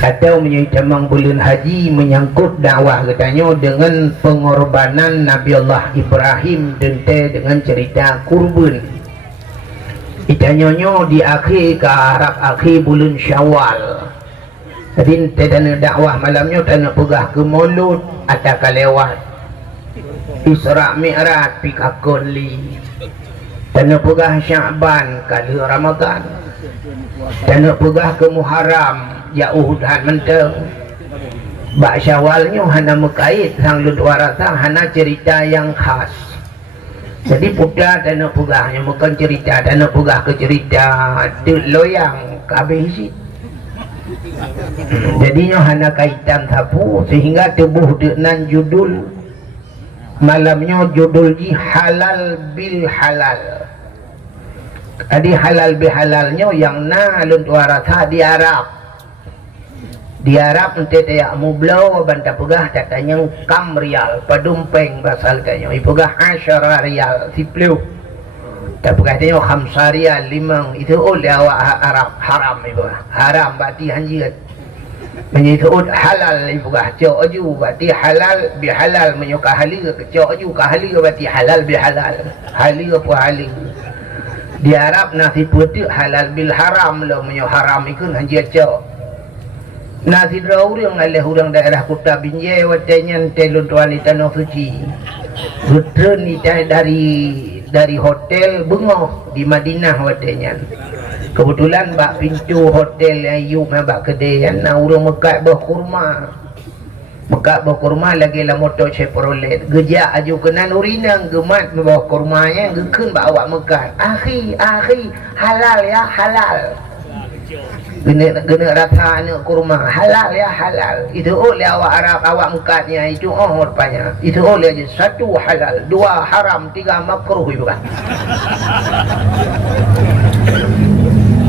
atau menyuitamang bulan haji menyangkut dakwah katanya dengan pengorbanan Nabi Allah Ibrahim dan dengan cerita kurban. Itanyonyo di akhir ke Arab akhir bulan Syawal. Jadi tadana dakwah malamnya tana pegah ke Maulud atau kelewat Isra Mi'raj pikakon li. Tana pegah Sya'ban kali Ramadan. Tana pegah ke Muharram jauh dan menteng. Bak Syawalnya hana mekait sang ludwarata hana cerita yang khas. Jadi putra tana pegahnya bukan cerita tana pegah ke cerita tu loyang kabeh isi. Jadinya hana kaitan sapu sehingga tubuh dengan judul malamnya judul di halal bil halal. Adi halal bil halalnya yang na luntuarasa di Arab. Di Arab ente tayak mublau banta pegah tatanya kam rial padumpeng basal kanyo ipegah 10 rial 10 tak pegah tanya 5 rial 5 itu oleh awak Arab haram ipegah haram berarti hanjiat menyebut halal ipegah cok aju berarti halal bi halal menyuka hali cok aju ka hali berarti halal bi halal hali apa hali di Arab nasi putih halal bil haram lo menyo haram ikun hanjiat cok. Nasi orang oleh orang daerah Kota Binjai watanya telun tuan di Tanah Suci. Return dari hotel Bengoh di Madinah watanya. Kebetulan bak pintu hotel Ayub bak kedai na urang mekat berkurma. Mekat berkurma lagi lah motor Chevrolet. Gejak aju kenan urinang gemat bawa kurmanya gekun bak awak mekat. Akhi halal ya halal. Gena rasa anak kurma halal ya halal itu oleh awak Arab awak mekatnya itu rupanya itu oleh aja 1 halal 2 haram 3 makruh bukan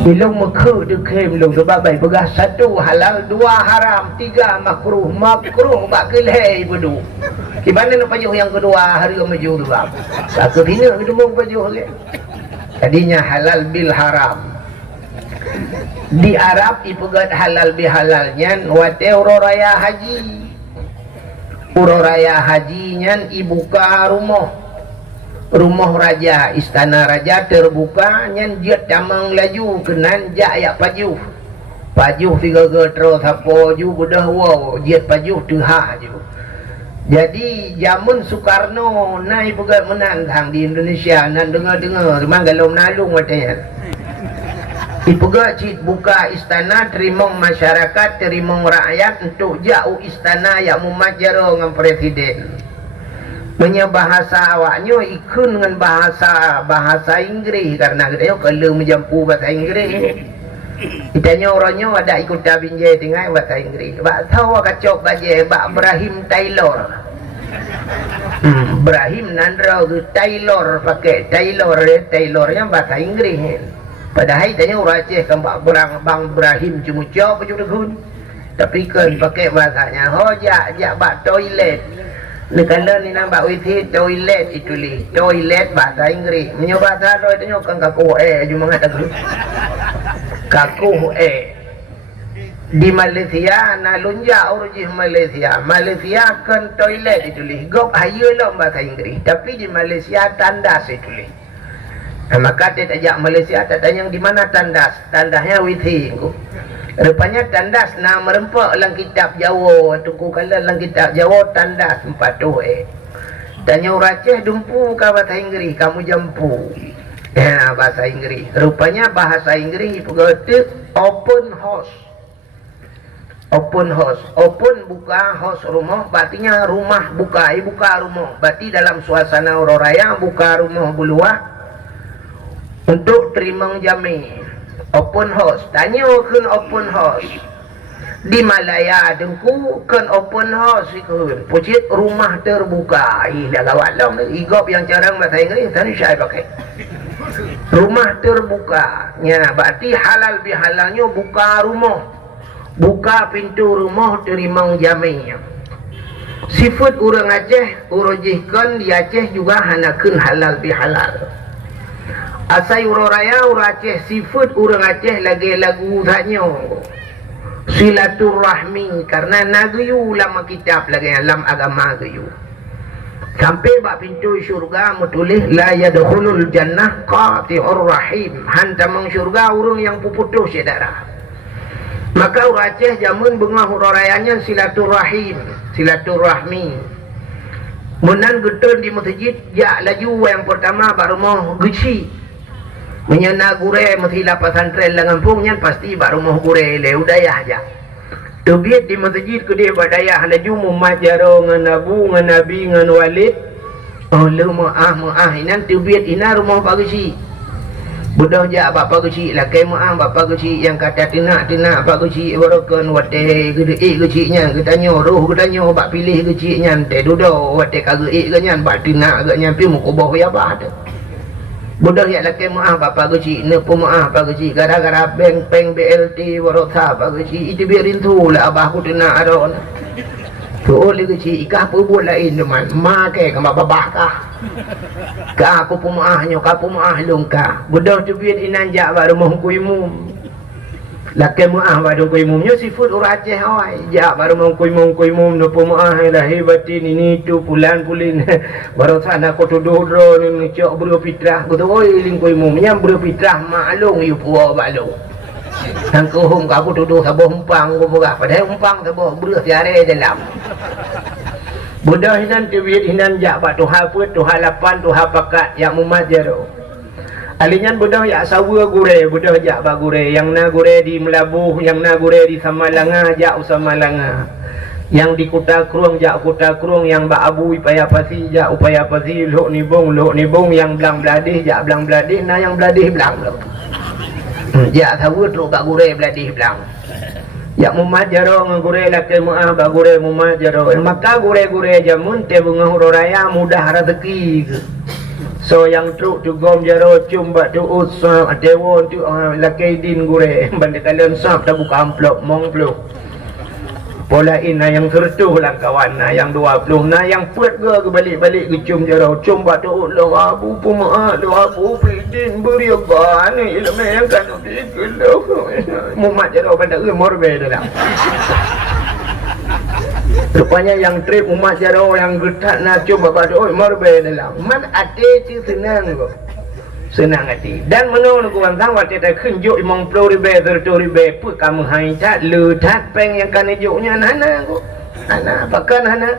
belum mekah dekem belum sebab baik pegah 1 halal 2 haram 3 makruh bak kelai bedu gimana nak pajuh yang kedua hari maju tu bab tak kena itu mau pajuh lagi tadinya halal bil haram. Di Arab ipegat halal bihalalnya wate uroraya haji. Uroraya haji nyan ibuka rumah raja, istana raja terbuka nyan jet tamang laju kenan jak pajuh 3 getro sapo ju budah wow jet pajuh tuha ju. Jadi zaman Soekarno naik pegat menantang di Indonesia nan dengar memang galom nalung watenya. Ipuga cik buka istana terimong masyarakat terimong rakyat untuk jauh istana yang memajaro dengan presiden. Punya bahasa awaknya ikut dengan bahasa Inggris karena kita kalau menjampu bahasa Inggris. Kitanya orangnya ada ikut Binjai tengah bahasa Inggris. Bak tahu kacau baje bak Ibrahim Taylor. Ibrahim Nandra Taylor pakai Taylornya bahasa Inggris. Padahal tanya orang Aceh kan bang Ibrahim cuma jawab je degun. Tapi kan pakai bahasanya jak bak toilet. Kalau ni nampak WC toilet itu li. Toilet bahasa Inggris. Menyoba bahasa Arab tanya kan kaku cuma ngata kaku di Malaysia na lunja urujih Malaysia kan toilet itu li. Gok ayolah bahasa Inggris. Tapi di Malaysia tandas itu li. Maka dia tajak Malaysia tak tanya di mana tandasnya withi rupanya tandas nak merempak dalam kitab Jawa tuku kala dalam kitab Jawa tandas 4 tanya orang Aceh dumpu ke bahasa Inggris kamu jampu bahasa Inggris rupanya bahasa Inggris berkata open house open buka house rumah berartinya rumah buka rumah berarti dalam suasana orang raya buka rumah buluah untuk terima jami open house tanya kan open house di Malaya dengku kan open house ikut pucit rumah terbuka dah lawat long igop yang jarang bahasa Inggris tadi saya pakai rumah terbuka nya berarti halal bihalalnya buka rumah buka pintu rumah terima jami sifat orang Aceh urujihkan di Aceh juga hanakan halal bihalal. Asai uroraya Aceh seafood orang Aceh lagi lagu tanya silaturahmi karena nagayu lama kitab lagi dalam agama gayu sampai bak pintu syurga metulis la yadkhulul jannah qati'ur rahim hantamang syurga urang yang puputus saudara. Maka orang Aceh jamun bengah hurayanya silaturahim silaturahmi menan getun di masjid ya laju yang pertama baru mau geci menyana gure mesti lapasan tren langampung nyan pasti baru mau gure le udayah aja tubiat di masjid ke dia badayah laju mumajaro ngan abu ngan nabi ngan walid oh lu maah inan tubiat ina rumah pagi budak jak bapa kecil lah kai maah bapa kecil yang kata tina bapa kecil warokan wate gede kecilnya kita nyuruh kita nyoh bak pilih kecilnya te dudo wate kagek ganya bak tina agaknya pi muko boh ya bah budak jak lah kai maah bapa kecil ne pu maah bapa kecil gara-gara peng BLT warota bapa kecil itu biarin tu lah abah ku tina aron tu oleh kecil ikah pu buat lain teman make kama babah kah ka aku pumaahnya ka pumaah lungka budak tu biat inan jak baru mau kuimum laki muah baru kuimumnya sifut orang Aceh awai jak baru mau kuimum no pumaah lah hebatin ini tu pulan pulin baru sana ko tuduh dro ni cok bro fitrah ko tu oi ling kuimumnya bro fitrah maklum yu puo balung Thằng cô hùng cả cô tuduh sa boh umpang ko boga padahal umpang sa boh beureuh tiare dalam. Budak hinan tiwit hinan jak bak tuha put tuha lapan tuha pakat yang mumajaro. Alinyan budak jak sawa gure budak jak bak gure yang na gure di Melabuh yang na gure di Samalanga jak Samalanga. Yang di Kuta Kruang jak Kuta Kruang yang bak abu upaya pasi jak upaya pasi lok nibung yang belang beladih jak belang beladih na yang beladih belang lo. Ya tahu tu bak gure beladih belang. Ya mumajaro ngure laki muah bak gure mumajaro. Maka gure jamun te bunga huraya mudah rezeki. So yang truk tu gom jaro cumba tu usah adewon tu laki din gure bandit kalian sap tak buka amplop mong pluk. Pola ina yang sertuh lah kawan na yang 20 na yang puat ke balik-balik ke cum jaro cumba tu lo abu pumaa lo abu pidin beri apa ni ilmu yang kan dikelo mumat jaro pada morbe dalam. Rupanya yang trip umat jaro yang getak na coba pada morbe dalam. Man ade ci senang kok. Senang hati. Dan menurut kawan tawat kita kunjuk imong pro ribe tertu ribe pu kamu hai tat lu tat peng yang kan ejoknya nana kok. Nana pakan nana.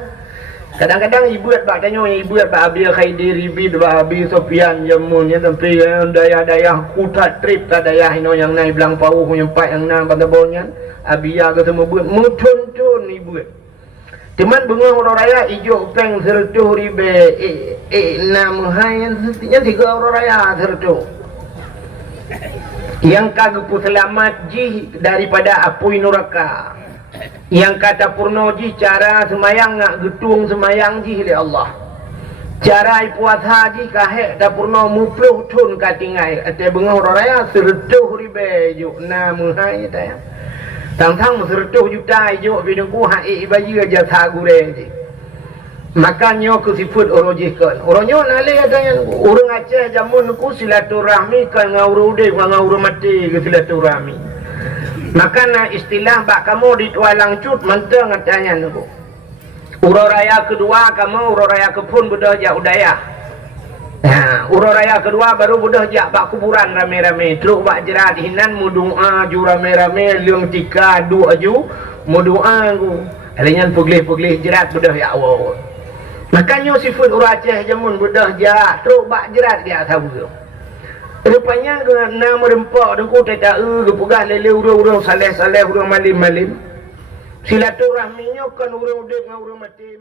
Kadang-kadang ibu bak tanya ibu bak Abi Khairi ribi bak Abi Sofian jamunnya sampai daya-daya kutat trip ta daya ino yang nai belang pau yang pat yang nang pantabonnya. Abi ya ke semua buat mutun-tun ibu. Cuman bunga orang raya hijau peng sertuh ribe enam hayan setinya 3 orang raya sertuh yang kagepu selamat ji daripada apui neraka yang kata purno ji cara semayang ngak getung semayang ji oleh Allah cara puasa ji kahek da purno mupluh tun katingai ate bunga orang raya sertuh ribe juk enam hayan tayang tang-tang 100 juta jo bidungku hai bayi aja sagure je makanya ku sifut orojihkan orangnya nale katanya orang Aceh jamun ku silaturahmi kan ngau ude ngau mati ke silaturahmi makana istilah bak kamu di tualang cut menteng katanya ku uro raya kedua kamu uro raya kepun budah ja udayah. Nah, urang raya kedua baru budah jak bak kuburan rame-rame. Teruk bak jerat hinan mu doa ju rame-rame leung tika du aju mu doa ku. Alinyan puglih-puglih jerat budah ya Allah. Makanya sifat urang Aceh jamun budah jak teruk bak jerat dia tahu. Rupanya ke nama rempak deku tak ke pegah lele urang saleh-saleh urang malim-malim. Silaturahminya kan urang udip ngau urang mati.